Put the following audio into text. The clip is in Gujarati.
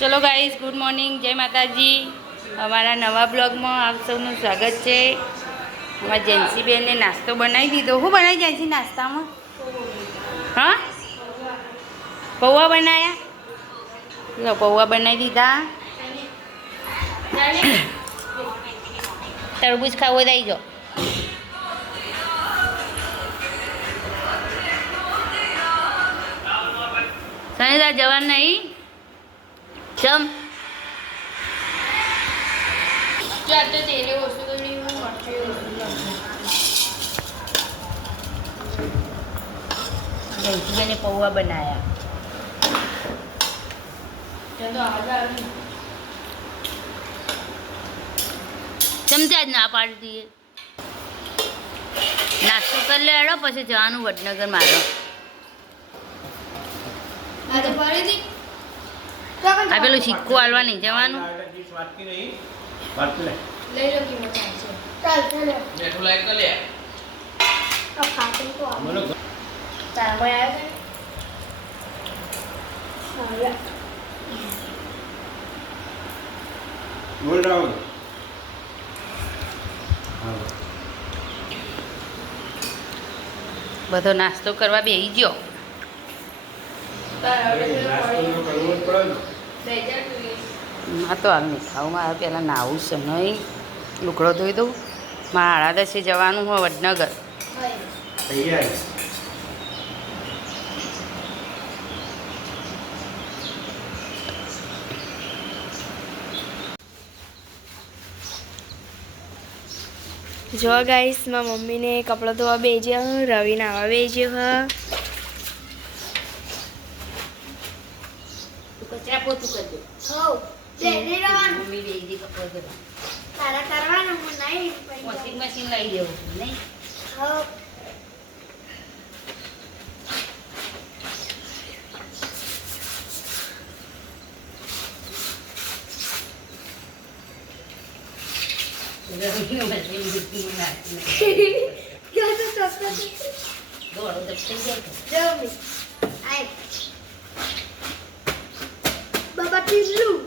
ચલો ગાઈઝ, ગુડ મોર્નિંગ, જય માતાજી. અમારા નવા બ્લોગમાં આપ સૌનું સ્વાગત છે. અમારા જેન્સીબેનને નાસ્તો બનાવી દીધો. શું બનાવી જેન્સી નાસ્તામાં? હા, પૌવા બનાવ્યા. લો, પૌવા બનાવી દીધા. તરબૂચ ખાવો દઈ જો. સનીતા જવાનું નહીં? ચમ જેન્સીબેને પૌવા બનાવ્યા. ચમચે આજ ના પાડી દઈએ. નાસ્તો કરી લે હેડો, પછી જવાનું વડનગર મારો. આ પેલું સિક્કો હાલવા નહીં જવાનું. બધો નાસ્તો કરવા બેસી ગયો. આ તો હાલ નહીં ખાવું. મારે પહેલાં નાવું છે નહીં. લુકડો ધોઈ દઉં. મારા 10 જવાનું હોય વડનગર. જો ગાઈસ, મારા મમ્મીને કપડાં ધોવા બેજ્યા, રવિ નાવા બેજ્યો. કચરા પોતું કરી દો. મમ્મી બેસી કપડો ધોવા. વોશિંગ મશીન લઈ જવું નહીં. બાબા ટીલું